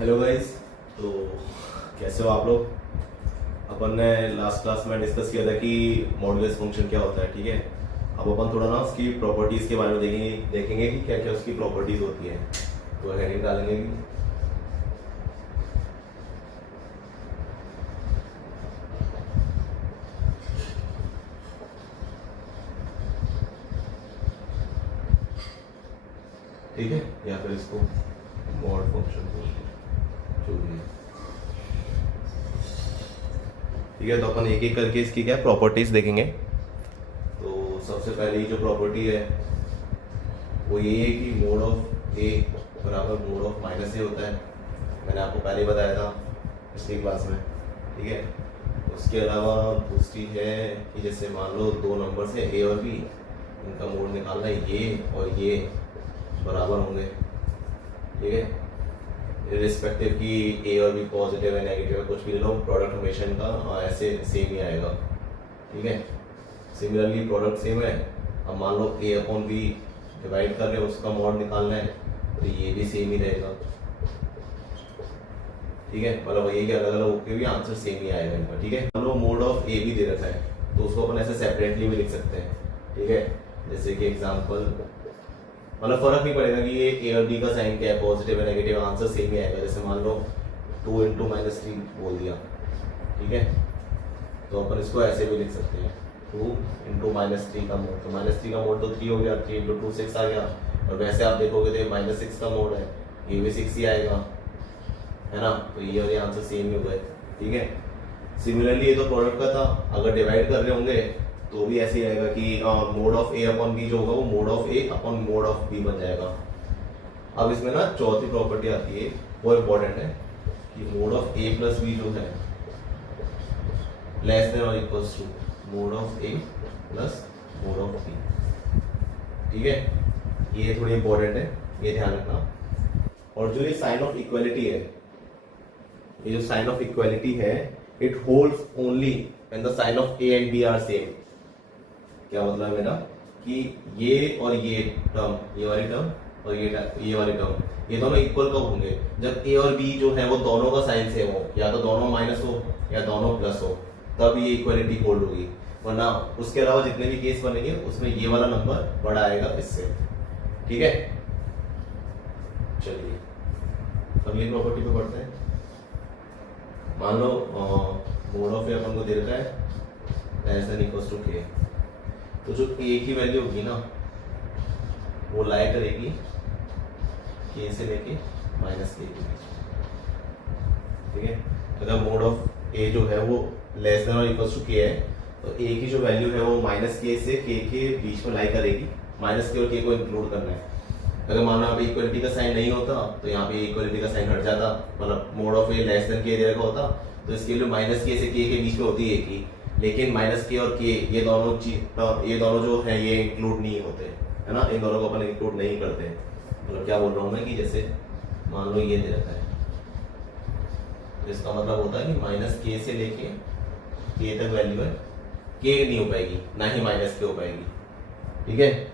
Hello guys. तो कैसे हो आप लोग। अपन ने लास्ट क्लास में डिस्कस किया था कि मॉडुलस फंक्शन क्या होता है। ठीक है, अब अपन थोड़ा ना उसकी प्रॉपर्टीज के बारे में देखेंगे कि क्या क्या उसकी प्रॉपर्टीज होती है। तो हेडिंग डालेंगे कि ठीक है, या फिर इसको मॉड फंक्शन जो भी है। ठीक है, तो अपन एक एक करके इसकी क्या प्रॉपर्टीज देखेंगे। तो सबसे पहले जो प्रॉपर्टी है वो ये है कि मोड ऑफ ए बराबर मोड ऑफ माइनस ए होता है। मैंने आपको पहले ही बताया था पिछली क्लास में। ठीक है, उसके अलावा दूसरी है कि जैसे मान लो दो नंबर्स है ए और बी, इनका मोड निकालना है ये और ये बराबर होंगे। ठीक है, रिस्पेक्टिव कि ए और बी पॉजिटिव है नेगेटिव है कुछ भी ले लो, प्रोडक्ट हमेशा इनका ऐसे सेम ही आएगा। ठीक है, सिमिलरली प्रोडक्ट सेम है। अब मान लो ए अपॉन बी डिवाइड कर रहे हो, उसका मॉड निकालना है तो ये भी सेम ही रहेगा। ठीक है, मतलब ये कि अलग अलग होके भी आंसर सेम ही आएगा इनका। ठीक है, मान लो मोड ऑफ ए भी दे रखा है तो उसको अपन ऐसे सेपरेटली भी लिख सकते हैं। ठीक है, जैसे कि एग्जांपल मतलब फर्क नहीं पड़ेगा कि ये ए और बी का साइन क्या है, पॉजिटिव है नेगेटिव, आंसर सेम ही आएगा। जैसे मान लो 2 इंटू माइनस 3 बोल दिया। ठीक है, तो अपन इसको ऐसे भी लिख सकते हैं 2 इंटू माइनस 3 का मोड। तो माइनस 3 का मोड तो 3 हो गया, 3 इंटू 2 6 आ गया। और वैसे आप देखोगे तो माइनस 6 का मोड है, ये भी 6 ही आएगा, है ना। तो ये और ये आंसर सेम ही हो गए। ठीक है, सिमिलरली ये तो प्रोडक्ट का था, अगर डिवाइड कर रहे होंगे तो भी ऐसे ही आएगा कि mode of A upon B जो होगा वो mode of A upon mode of B बन जाएगा। अब इसमें ना चौथी प्रॉपर्टी आती है, वो इंपॉर्टेंट है कि mode of A plus B जो है लेस देन और equals to mode of A plus mode of B. ठीक है, ये थोड़ी इंपॉर्टेंट है, ये ध्यान रखना। और जो ये साइन ऑफ इक्वलिटी है, ये जो साइन ऑफ इक्वलिटी है, it holds only when the sign of A and B are same. क्या मतलब है मेरा कि ये और ये टर्म, ये वाली टर्म और ये वाली टर्म, ये दोनों इक्वल कब होंगे, जब ए और बी जो है वो दोनों का साइन सेम हो, या तो दोनों माइनस हो या दोनों प्लस हो, तब ये इक्वलिटी होल्ड होगी। वरना उसके अलावा जितने भी केस बनेंगे उसमें ये वाला नंबर बड़ा आएगा इससे। ठीक है, चलिए अगली प्रॉपर्टी पे बढ़ते हैं। मान लो मोड ऑफ ए अपन को दे रखा है S N equals to K, तो जो ए की वैल्यू होगी ना वो लाई करेगी के से लेके माइनस के बीच। ठीक है, अगर मोड ऑफ ए जो है वो लेस देन और इक्वल्स टू के है तो ए की जो वैल्यू है वो माइनस के से के बीच में लाई करेगी। माइनस के और के को इंक्लूड करना है। अगर मान लो यहाँ पे इक्वलिटी का साइन नहीं होता तो यहाँ पे इक्वलिटी का साइन हट जाता, मतलब mode of A less then के दे रखा होता तो इसके लिए माइनस के से के बीच में होती है की, लेकिन माइनस के और के ये दोनों जो है ये इंक्लूड नहीं होते, है ना। इन दोनों को अपन इंक्लूड नहीं करते। मतलब क्या बोल रहा हूँ मैं कि जैसे मान लो ये दे रखा है तो इसका मतलब होता है कि माइनस के से लेके के तक वैल्यू है, के नहीं हो पाएगी ना ही माइनस के हो पाएगी। ठीक है,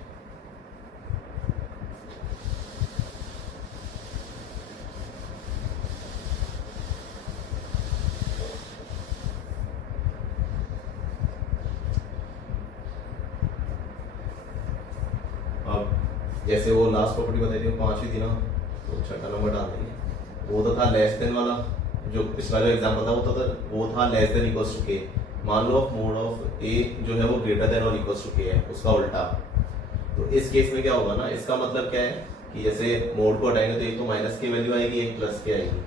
जैसे वो लास्ट प्रॉपर्टी बताई थी, पांचवी थी ना, तो छठा नंबर डाल देंगे। वो तो था लेस देन वाला, जो पिछला जो एग्जाम्पल था वो था लेस देन इक्वल्स टू के। मान लो मोड ऑफ ए जो है वो ग्रेटर देन और इक्वल्स टू के है, उसका उल्टा। तो इस केस में क्या होगा ना, इसका मतलब क्या है कि जैसे मोड को हटाएंगे तो एक तो माइनस की वैल्यू आएगी, एक प्लस की आएगी,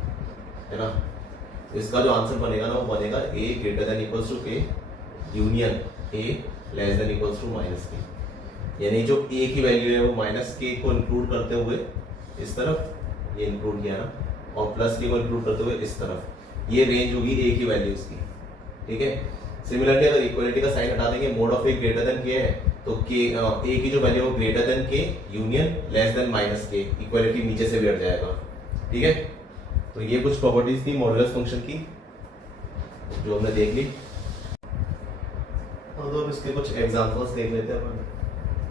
है ना। तो इसका जो आंसर बनेगा ना वो बनेगा A greater than equals to K union A less than equals to minus K. यानी जो ए की वैल्यू है वो माइनस के को इंक्लूड करते हुए इस तरफ ये इंक्लूड किया ना, और प्लस के को इंक्लूड करते हुए इस तरफ, ये रेंज होगी ए की वैल्यूज की। ठीक है, सिमिलरली अगर इक्वलिटी का साइन हटा देंगे, mode of A greater then के है तो के ए की जो वैल्यू है वो ग्रेटर देन के यूनियन लेस देन माइनस के, इक्वलिटी नीचे से भी हट जाएगा। ठीक है, तो ये कुछ प्रॉपर्टीज थी मॉडुलस फंक्शन की जो हमने देख ली। तो अब इसके कुछ एग्जांपल्स देख लेते हैं अपन।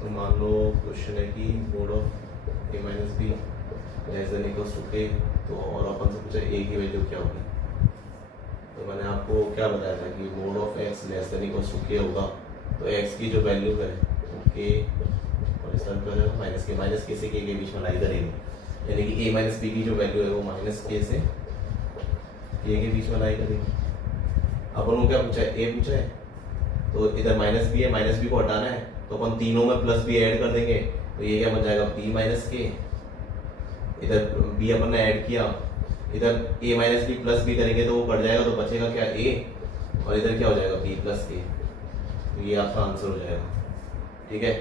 तो मान लो क्वेश्चन है कि mode of A minus B less than equals to K, तो और अपन से पूछा ए की वैल्यू क्या होगी। तो मैंने आपको क्या बताया था कि mode of X less than equals to K होगा, तो एक्स की जो वैल्यू है वो के और इस तरह का माइनस के से के बीच में लाई करेगी, यानी कि ए माइनस बी की जो वैल्यू है वो माइनस के से के बीच में लाई करेगी। अपन को क्या पूछा है, ए पूछा है, तो इधर माइनस बी है, माइनस बी को हटाना है तो अपन तीनों में प्लस बी ऐड कर देंगे, तो ये क्या बन जाएगा बी माइनस के, इधर बी अपन ने ऐड किया, इधर ए माइनस बी प्लस बी करेंगे तो वो कट जाएगा, तो बचेगा क्या ए, और इधर क्या हो जाएगा बी प्लस के, तो ये आपका आंसर हो जाएगा। ठीक है,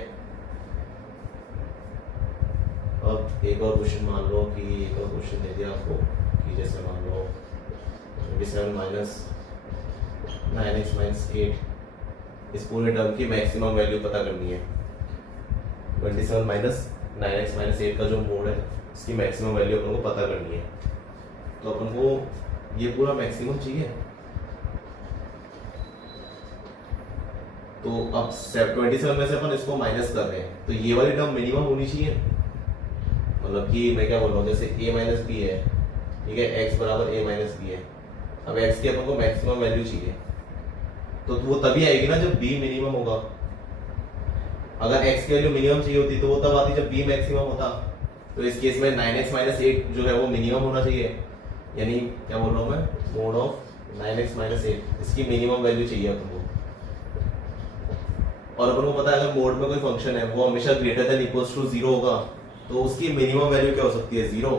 अब एक और क्वेश्चन मान लो कि एक और क्वेश्चन दे दिया आपको कि जैसे मान लो 27 माइनस 9x माइनस 8, इस पूरे टर्म की मैक्सिमम वैल्यू पता करनी है। 27 माइनस 9x माइनस 8 का जो मोड है इसकी मैक्सिमम वैल्यू अपन को पता करनी है, तो अपन को ये पूरा मैक्सिमम चाहिए। तो अब 27 में से अपन इसको माइनस कर रहे हैं, तो ये वाली टर्म मिनिमम होनी चाहिए, मतलब कि मैं क्या बोल रहा हूँ, जैसे a माइनस बी है, ठीक है, x बराबर a माइनस बी है, अब x की अपन को मैक्सिमम वैल्यू चाहिए, तो वो तभी आएगी ना जब b मिनिमम होगा। अगर x की वैल्यू मिनिमम चाहिए होती तो वो तब आती जब b मैक्सिमम होता, तो इस केस में 9x माइनस 8 जो है वो मिनिमम होना चाहिए, यानी क्या बोल रहा हूँ मैं, मोड ऑफ 9x माइनस 8 इसकी मिनिमम वैल्यू चाहिए अपन को। और अपन को पता है अगर मोड में कोई फंक्शन है वो हमेशा ग्रेटर देन इक्वल्स टू 0 होगा, तो उसकी मिनिमम वैल्यू क्या हो सकती है 0,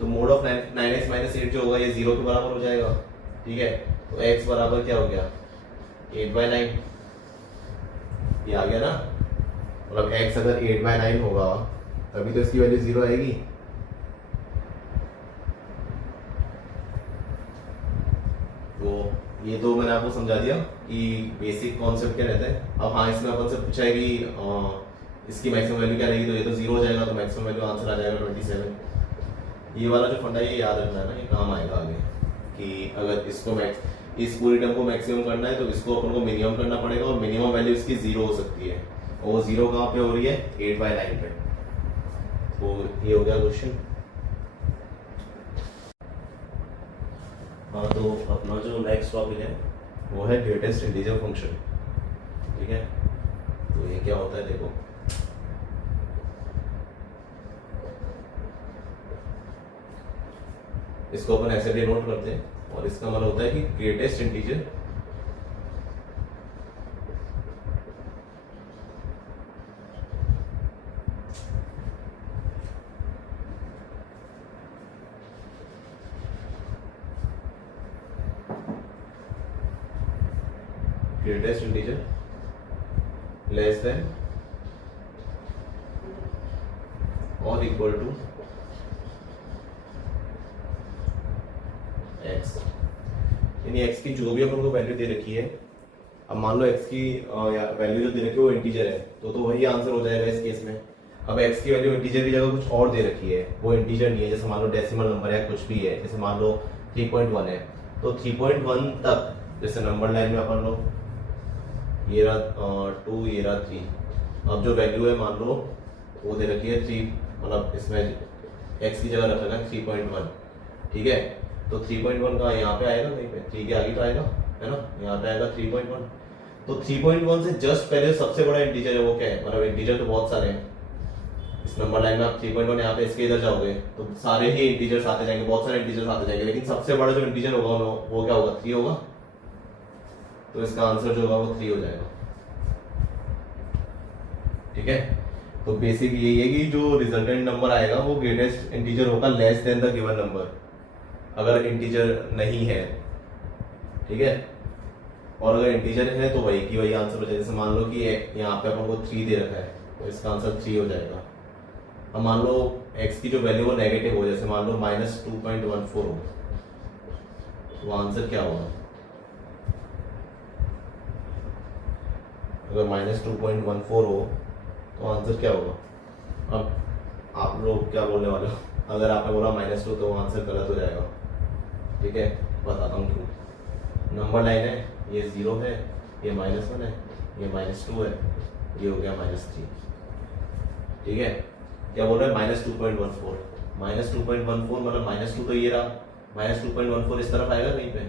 तो मोड ऑफ 9x माइनस 8 जो होगा ये 0 के बराबर हो जाएगा। ठीक है, तो x बराबर क्या हो गया 8/9, ये आ गया ना, मतलब x अगर 8/9 होगा तभी तो इसकी वैल्यू 0 आएगी। तो ये तो मैंने आपको समझा दिया कि बेसिक कॉन्सेप्ट क्या रहता है। अब हाँ, इसमें अपन से पूछा है कि इसकी मैक्सिमम वैल्यू क्या रहेगी, तो ये तो 0 हो जाएगा, तो मैक्सिमम वैल्यू आंसर आ जाएगा 27। ये वाला जो फंडा है ये याद रखना है ना, ये काम आएगा आगे, कि अगर इसको इस पूरी टर्म को मैक्सिमम करना है तो इसको अपन को मिनिमम करना पड़ेगा, और मिनिमम वैल्यू इसकी 0 हो सकती है, और वो 0 कहाँ पे हो रही है 8/9 पे। तो ये हो गया क्वेश्चन। हाँ, तो अपना जो नेक्स्ट टॉपिक है वो है ग्रेटेस्ट इंटीजर फंक्शन। ठीक है, तो ये क्या होता है देखो, इसको अपन ऐसे डिनोट करते हैं, और इसका मतलब होता है कि ग्रेटेस्ट इंटीजर लेस देन और इक्वल टू x, यानी x की जो भी अपन को वैल्यू दे रखी है, अब मान लो x की वैल्यू जो दे रखी है वो इंटीजर है, तो वही आंसर हो जाएगा इस केस में। अब x की वैल्यू इंटीजर की जगह कुछ और दे रखी है, वो इंटीजर नहीं है, जैसे मान लो डेसिमल नंबर है, कुछ भी है, जैसे मान लो 3.1 है, तो 3.1 तक जैसे नंबर लाइन में अपन लो ये रहा 2, ये रहा 3, अब जो वैल्यू है मान लो वो दे रखी है 3, मतलब इसमें x की जगह रखा है 3.1। ठीक है, तो 3.1 का यहाँ पे आएगा, कहीं पे 3 के आगे तो आएगा, है ना, यहाँ पे आएगा 3.1। तो 3.1 से जस्ट पहले सबसे बड़ा इंटीजर है वो क्या है, मतलब इंटीजर तो बहुत सारे हैं इस नंबर लाइन में। आप 3.1 यहाँ पे इसके इधर जाओगे तो सारे ही इंटीजर्स आते जाएंगे, बहुत सारे इंटीजर्स आते जाएंगे, लेकिन सबसे बड़ा जो इंटीजर होगा वो क्या होगा 3 होगा, तो इसका आंसर जो होगा वो 3 हो जाएगा। ठीक है, तो बेसिक यही है कि जो रिजल्टेंट नंबर आएगा वो ग्रेटेस्ट इंटीजर होगा less than the given number, अगर इंटीजर नहीं है। ठीक है, और अगर इंटीजर है तो वही की वही आंसर हो जाएगा। जैसे मान लो कि यहाँ पे अपन को 3 दे रखा है, तो इसका आंसर 3 हो जाएगा। अब मान लो x की जो वैल्यू वो नेगेटिव हो, जैसे मान लो -2.14 हो, तो आंसर क्या होगा, अगर -2.14 हो तो आंसर क्या होगा। अब आप लोग क्या बोलने वाले हो, अगर आपने बोला -2 तो आंसर गलत हो जाएगा। ठीक है, बताता हूँ क्यों। नंबर लाइन है, ये 0 है, ये -1 है, ये -2 है, ये हो गया -3। ठीक है, क्या बोल रहा है -2.14, -2.14 मतलब -2 तो ये रहा, -2.14 इस तरफ आएगा कहीं पे,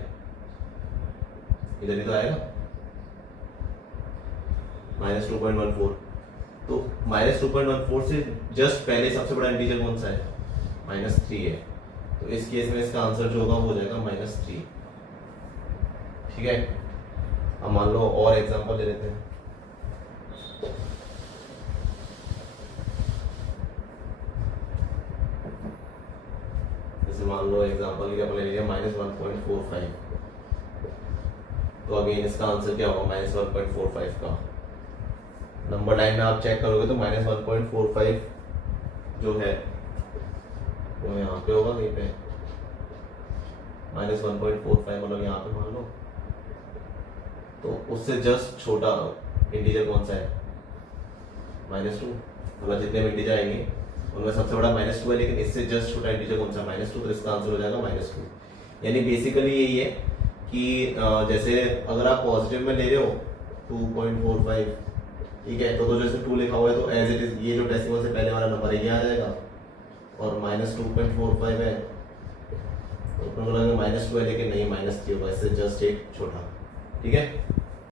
इधर ही तो आएगा -2.14। तो -2.14 से जस्ट पहले सबसे बड़ा इंटीजर कौन सा है, -3 है। तो इस केस में इसका आंसर जो होगा वो हो जाएगा -3। ठीक है, अब मान लो और एग्जांपल ले लेते हैं। जैसे मान लो एग्जांपल के लिए अपन ले लीजिए -1.45। तो अगेन इसका आंसर क्या होगा, -1.45 का। नंबर लाइन में आप चेक करोगे तो -1.45 जो है वो यहाँ पे होगा कहीं पे, -1.45 मतलब यहाँ पे मान लो। तो उससे जस्ट छोटा इंटीजर कौन सा है, -2। मतलब जितने भी इंटीजर आएंगे उनमें सबसे बड़ा -2 है, लेकिन इससे जस्ट छोटा इंटीजर कौन सा, -2। तो इसका आंसर हो जाएगा -2। यानी बेसिकली यही है कि जैसे अगर आप पॉजिटिव में ले रहे हो 2.45, ठीक है, तो जैसे 2 लिखा हुआ है तो एज इट इज ये जो डेसिमल से पहले वाला नंबर है ये आ जाएगा, और -2.45 है तो -2 है, लेकिन नहीं -3 होगा, इससे जस्ट एक छोटा। ठीक है।